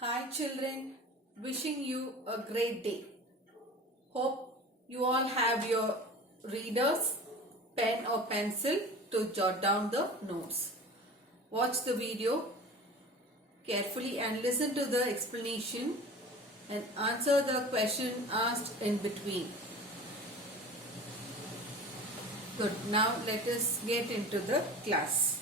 Hi children, wishing you a great day. Hope you all have your readers, pen or pencil to jot down the notes. Watch the video carefully and listen to the explanation and answer the question asked in between. Good, now let us get into the class.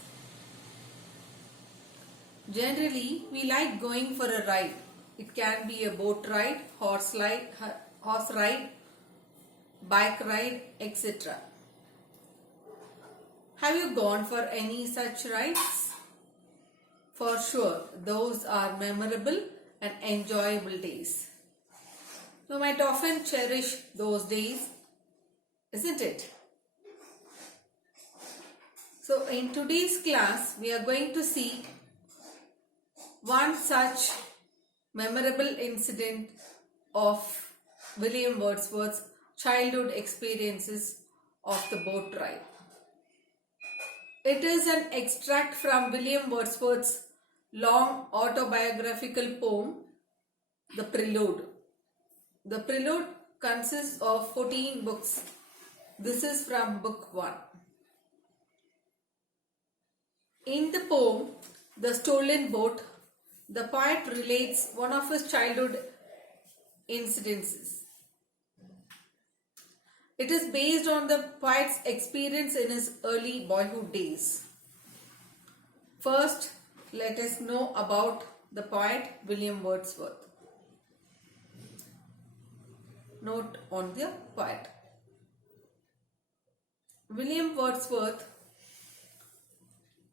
Generally, we like going for a ride. It can be a boat ride, horse ride, bike ride, etc. Have you gone for any such rides? For sure, those are memorable and enjoyable days. You might often cherish those days, isn't it? So in today's class, we are going to see one such memorable incident of William Wordsworth's childhood experiences of the boat ride. It is an extract from William Wordsworth's long autobiographical poem, The Prelude. The Prelude consists of 14 books. This is from book 1. In the poem, The Stolen Boat, the poet relates one of his childhood incidences. It is based on the poet's experience in his early boyhood days. First, let us know about the poet William Wordsworth. Note on the poet. William Wordsworth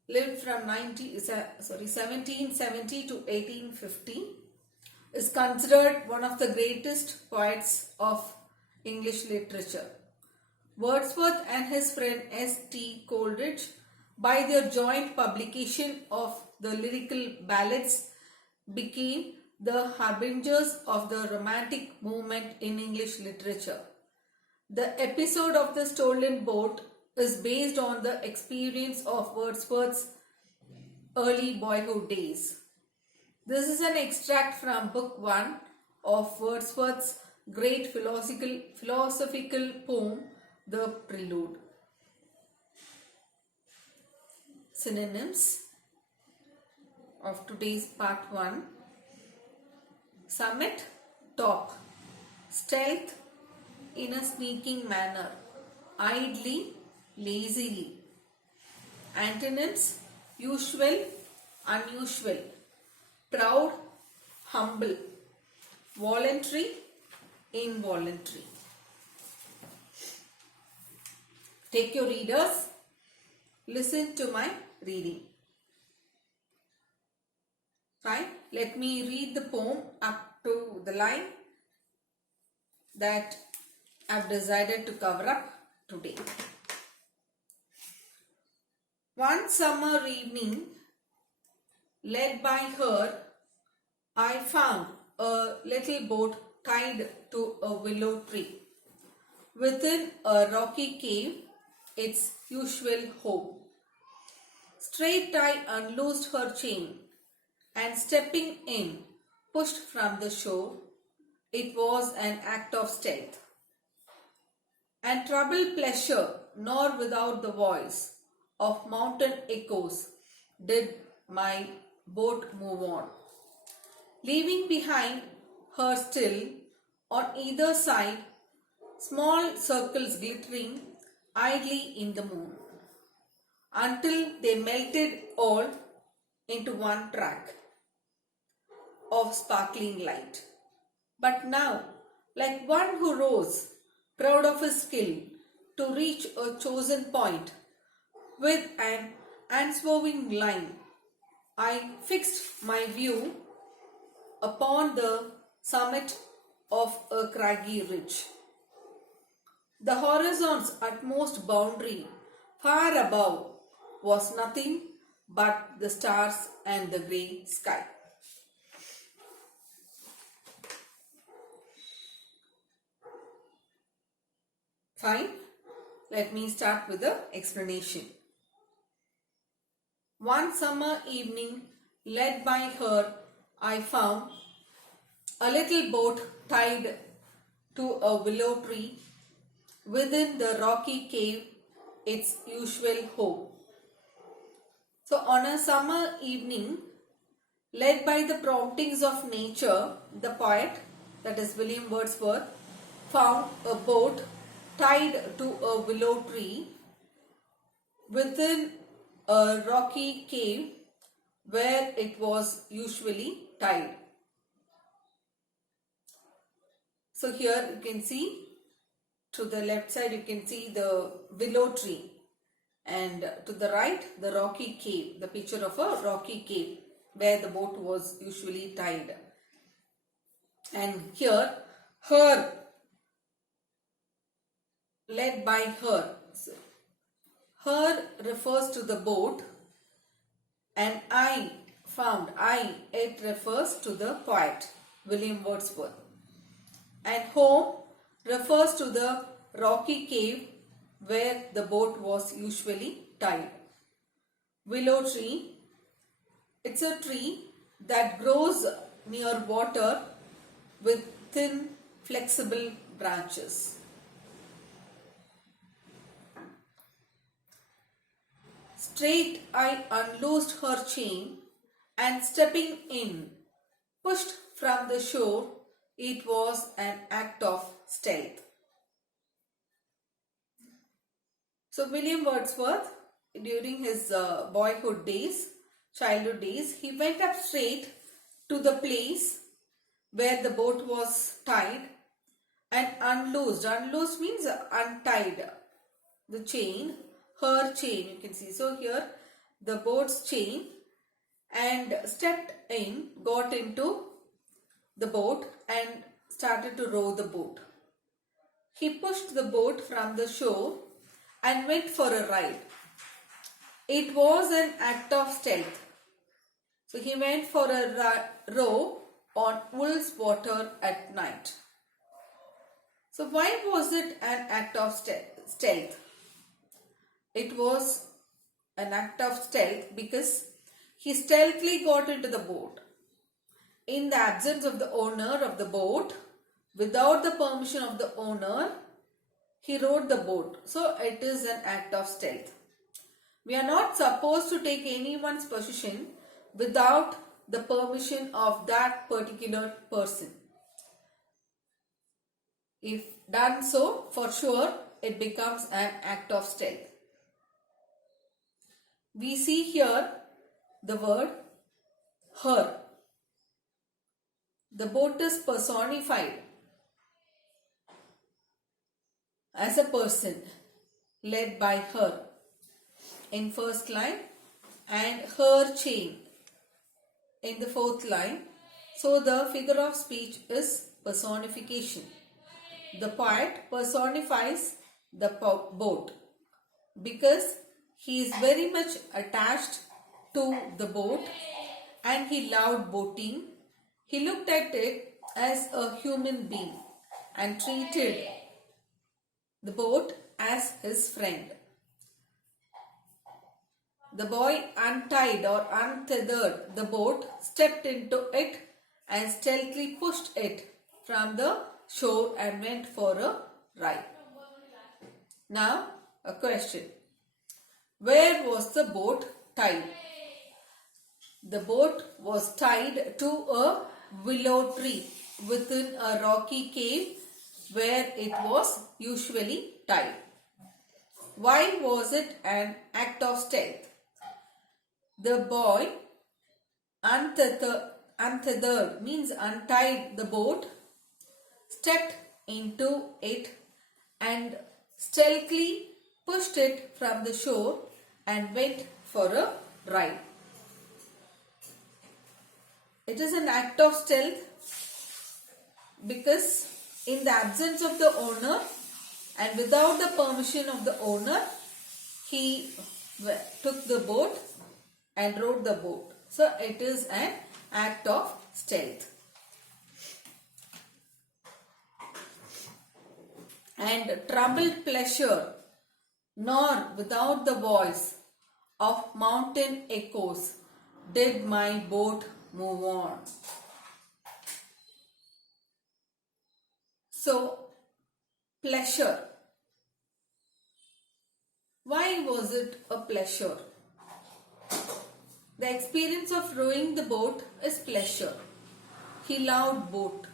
lived from 1770 to 1850, is considered one of the greatest poets of English literature. Wordsworth and his friend S.T. Coleridge, by their joint publication of the lyrical ballads, became the harbingers of the Romantic movement in English literature. The episode of the stolen boat is based on the experience of Wordsworth's early boyhood days. This is an extract from book 1 of Wordsworth's great philosophical poem, The Prelude. Synonyms of today's part 1. Summit, top. Stealth, in a sneaking manner. Idly, lazily. Antonyms: usual, unusual. Proud, humble. Voluntary, involuntary. Take your readers, listen to my reading. Fine, let me read the poem up to the line that I've decided to cover up today. One summer evening, led by her, I found a little boat tied to a willow tree. Within a rocky cave, its usual home. Straight I unloosed her chain, and stepping in, pushed from the shore. It was an act of stealth, and troubled pleasure, nor without the voice of mountain echoes did my boat move on, leaving behind her still on either side small circles glittering idly in the moon, until they melted all into one track of sparkling light. But now, like one who rose, proud of his skill, to reach a chosen point, with an unswerving line, I fixed my view upon the summit of a craggy ridge. The horizon's utmost boundary, far above, was nothing but the stars and the grey sky. Fine. Let me start with the explanation. One summer evening, led by her, I found a little boat tied to a willow tree within the rocky cave, its usual home. So on a summer evening, led by the promptings of nature, the poet, that is William Wordsworth, found a boat tied to a willow tree within a rocky cave where it was usually tied. So here you can see, to the left side you can see the willow tree, and to the right the rocky cave, the picture of a rocky cave where the boat was usually tied. And here her, led by her. So, her refers to the boat, and I found, it refers to the poet William Wordsworth. And home refers to the rocky cave where the boat was usually tied. Willow tree, it's a tree that grows near water with thin flexible branches. Straight I unloosed her chain, and stepping in, pushed from the shore. It was an act of stealth. So William Wordsworth, during his boyhood days, childhood days, he went up straight to the place where the boat was tied and unloosed. Unloosed means untied the chain, her chain, you can see. So here the boat's chain, and stepped in, got into the boat and started to row the boat. He pushed the boat from the shore and went for a ride. It was an act of stealth. So he went for a row on Wool's water at night. So why was it an act of stealth? It was an act of stealth because he stealthily got into the boat. In the absence of the owner of the boat, without the permission of the owner, he rowed the boat. So it is an act of stealth. We are not supposed to take anyone's possession without the permission of that particular person. If done so, for sure, it becomes an act of stealth. We see here the word her. The boat is personified as a person, led by her in first line, and her chain in the fourth line. So the figure of speech is personification. The poet personifies the boat because he is very much attached to the boat and he loved boating. He looked at it as a human being and treated the boat as his friend. The boy untied or untethered the boat, stepped into it and stealthily pushed it from the shore and went for a ride. Now a question. Where was the boat tied? The boat was tied to a willow tree within a rocky cave where it was usually tied. Why was it an act of stealth? The boy untethered means untied the boat, stepped into it and stealthily pushed it from the shore and went for a ride. It is an act of stealth because in the absence of the owner and without the permission of the owner, he took the boat and rowed the boat. So it is an act of stealth. And troubled pleasure, nor without the voice of mountain echoes, did my boat move on. So, pleasure. Why was it a pleasure? The experience of rowing the boat is pleasure. He loved boat.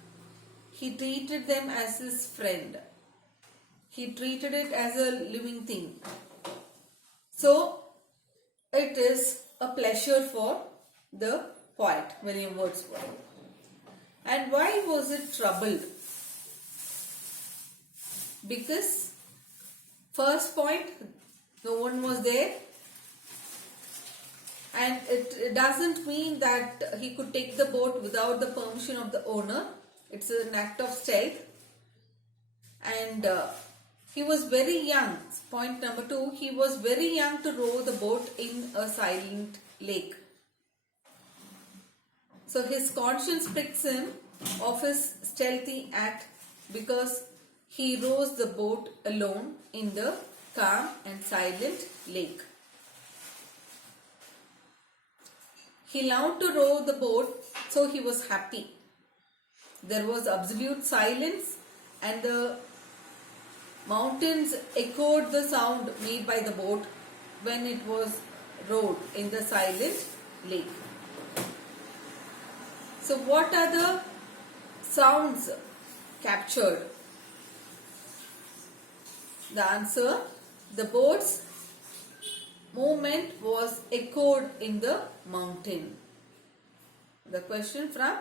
He treated them as his friend. He treated it as a living thing. So, it is a pleasure for the poet, William Wordsworth. And why was it troubled? Because first point, no one was there, and it doesn't mean that he could take the boat without the permission of the owner. It's an act of stealth, and he was very young. Point number 2, he was very young to row the boat in a silent lake. So his conscience pricks him of his stealthy act because he rows the boat alone in the calm and silent lake. He loved to row the boat, so he was happy. There was absolute silence, and the mountains echoed the sound made by the boat when it was rowed in the silent lake. So what are the sounds captured? The answer, the boat's movement was echoed in the mountain. The question from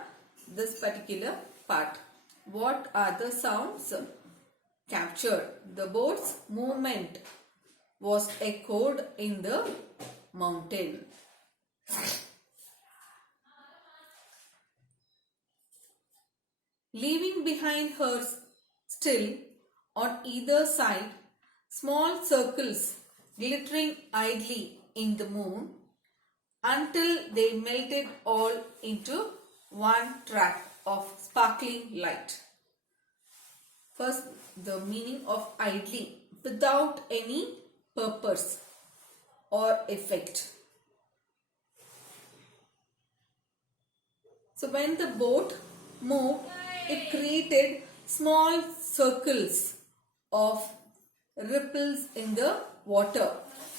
this particular part. What are the sounds captured? The boat's movement was echoed in the mountain. Leaving behind her still on either side small circles glittering idly in the moon until they melted all into one track of sparkling light. First, the meaning of idly, without any purpose or effect. So when the boat moved, it created small circles of ripples in the water,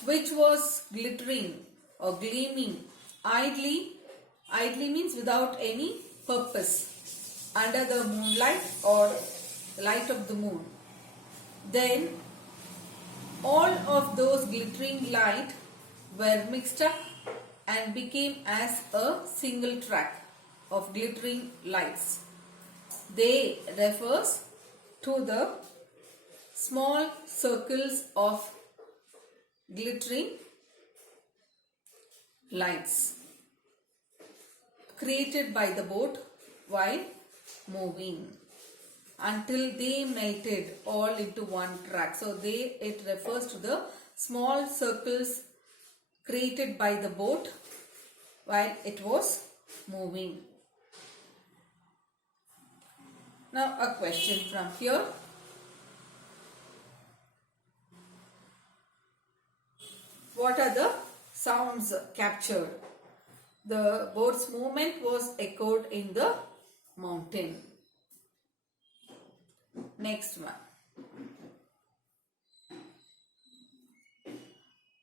which was glittering or gleaming idly. Idly means without any purpose, under the moonlight or light of the moon. Then all of those glittering light were mixed up and became as a single track of glittering lights. They refers to the small circles of glittering lights created by the boat while moving until they melted all into one track. So it refers to the small circles created by the boat while it was moving. Now a question from here. What are the sounds captured? The boat's movement was echoed in the mountain. Next one.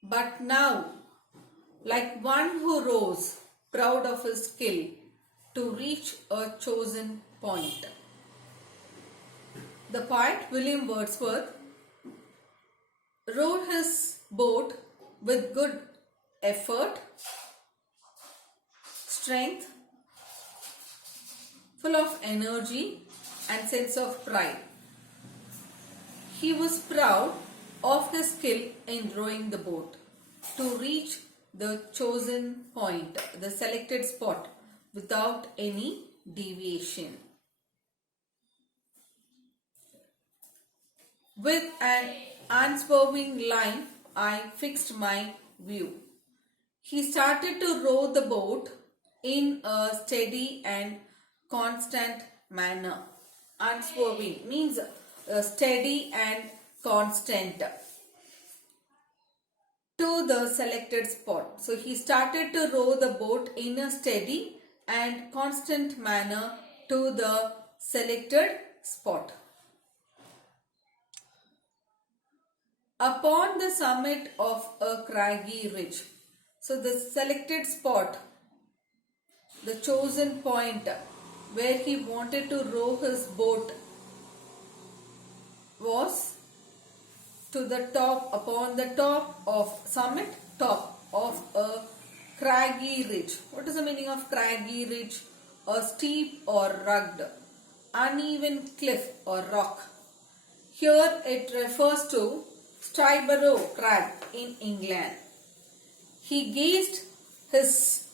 But now, like one who rose, proud of his skill, to reach a chosen point. The poet William Wordsworth rowed his boat with good effort, strength, full of energy and sense of pride. He was proud of his skill in rowing the boat to reach the chosen point, the selected spot, without any deviation. With an unswerving line, I fixed my view. He started to row the boat in a steady and constant manner. Unswerving means steady and constant to the selected spot. So he started to row the boat in a steady and constant manner to the selected spot. Upon the summit of a craggy ridge. So the selected spot, the chosen point where he wanted to row his boat was to the top, upon the top of summit, top of a craggy ridge. What is the meaning of craggy ridge? A steep or rugged, uneven cliff or rock. Here it refers to Stiborough Crag in England. He gazed his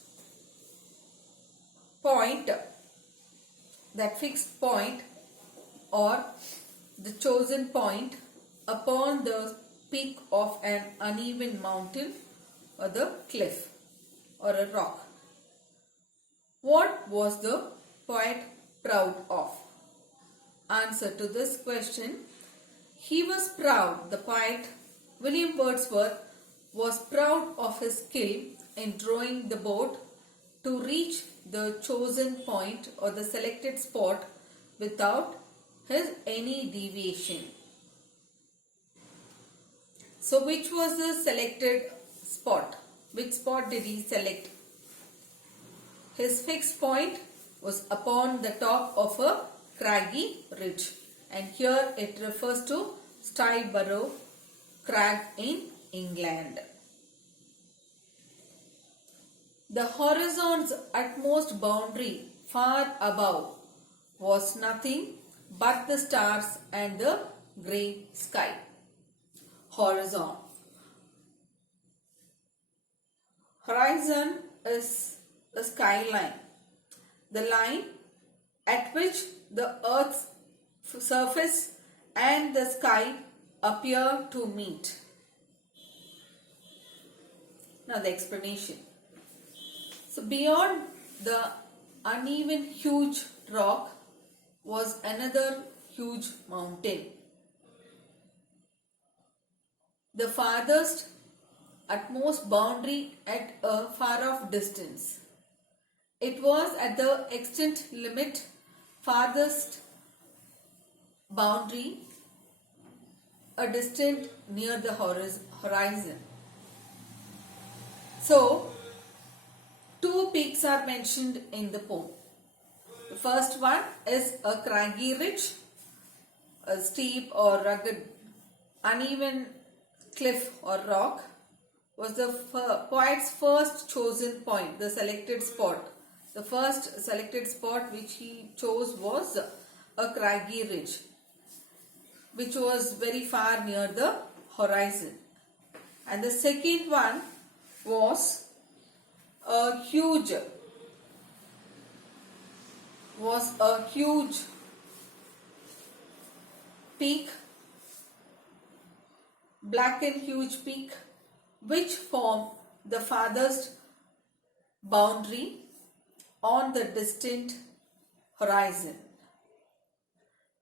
point, that fixed point or the chosen point, upon the peak of an uneven mountain or the cliff or a rock. What was the poet proud of? Answer to this question: he was proud, the poet William Wordsworth was proud of his skill in drawing the boat to reach the chosen point or the selected spot without any deviation. So which was the selected spot? Which spot did he select? His fixed point was upon the top of a craggy ridge, and here it refers to Stiborough Crag in England. The horizon's utmost boundary far above was nothing but the stars and the grey sky. Horizon. Horizon is the skyline, the line at which the earth's surface and the sky appear to meet. Now the explanation. So beyond the uneven huge rock was another huge mountain. The farthest utmost boundary at a far off distance. It was at the extent limit, farthest boundary, a distant near the horizon. So, two peaks are mentioned in the poem. The first one is a craggy ridge, a steep or rugged, uneven cliff or rock, was the poet's first chosen point, the selected spot. The first selected spot which he chose was a craggy ridge, which was very far near the horizon. And the second one was a huge peak, black and huge peak, which formed the farthest boundary on the distant horizon.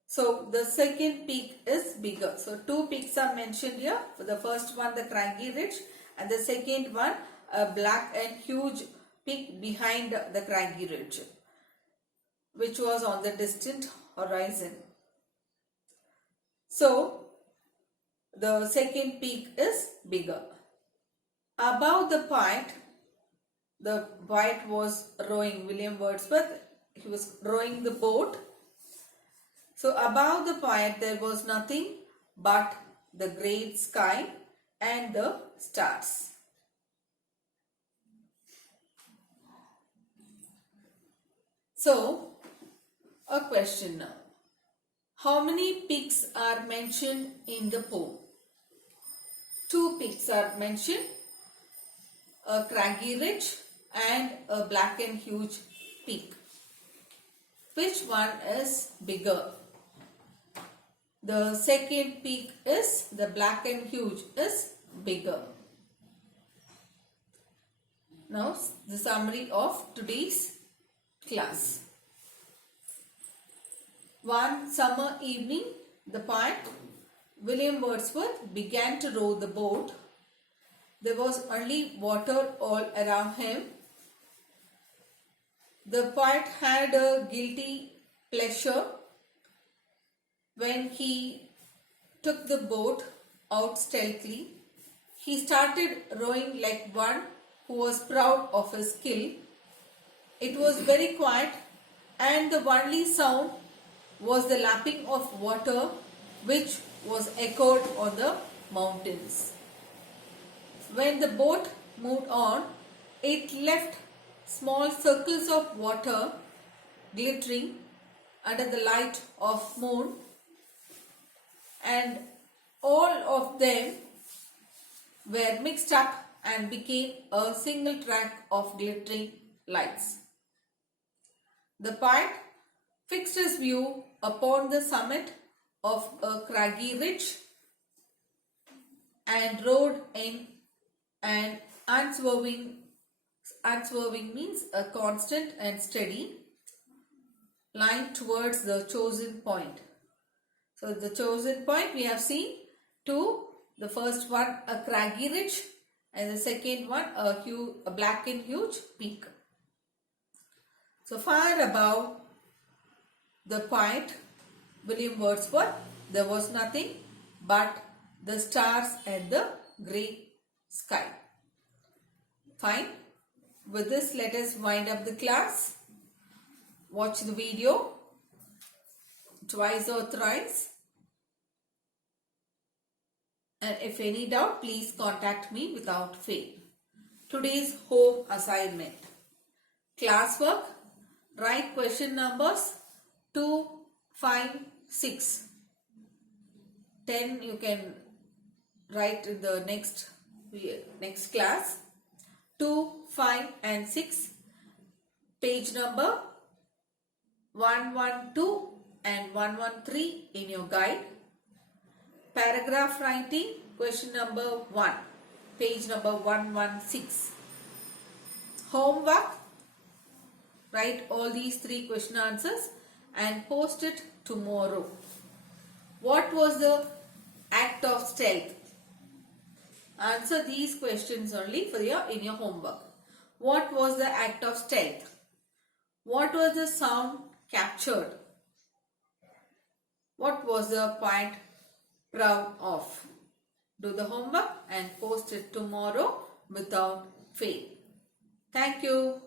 So the second peak is bigger. So two peaks are mentioned here. For the first one, the craggy ridge, and the second one, a black and huge peak behind the craggy ridge, which was on the distant horizon. So the second peak is bigger. Above the poet was rowing, William Wordsworth, he was rowing the boat. So above the poet there was nothing but the great sky and the stars. So, a question now. How many peaks are mentioned in the poem? Two peaks are mentioned, a craggy ridge and a black and huge peak. Which one is bigger? The second peak is, the black and huge is bigger. Now the summary of today's class. One summer evening, the poet William Wordsworth began to row the boat. There was only water all around him. The poet had a guilty pleasure when he took the boat out stealthily. He started rowing like one who was proud of his skill. It was very quiet, and the only sound was the lapping of water which was echoed on the mountains. When the boat moved on, it left small circles of water glittering under the light of moon, and all of them were mixed up and became a single track of glittering lights. The poet fixed his view upon the summit of a craggy ridge and rode in an unswerving means a constant and steady line towards the chosen point. So the chosen point we have seen two. The first one a craggy ridge and the second one a black and huge peak. So far above the poet William Wordsworth, there was nothing but the stars and the grey sky. Fine. With this, let us wind up the class. Watch the video twice or thrice. And if any doubt, please contact me without fail. Today's home assignment. Classwork. Write question numbers 2, 5, 6. 10 you can write in the next class. 2, 5 and 6. Page number 112 and 113 in your guide. Paragraph writing question number 1. Page number 116. Homework. Write all these 3 question answers and post it tomorrow. What was the act of stealth? Answer these questions only in your homework. What was the act of stealth? What was the sound captured? What was the poet proud of? Do the homework and post it tomorrow without fail. Thank you.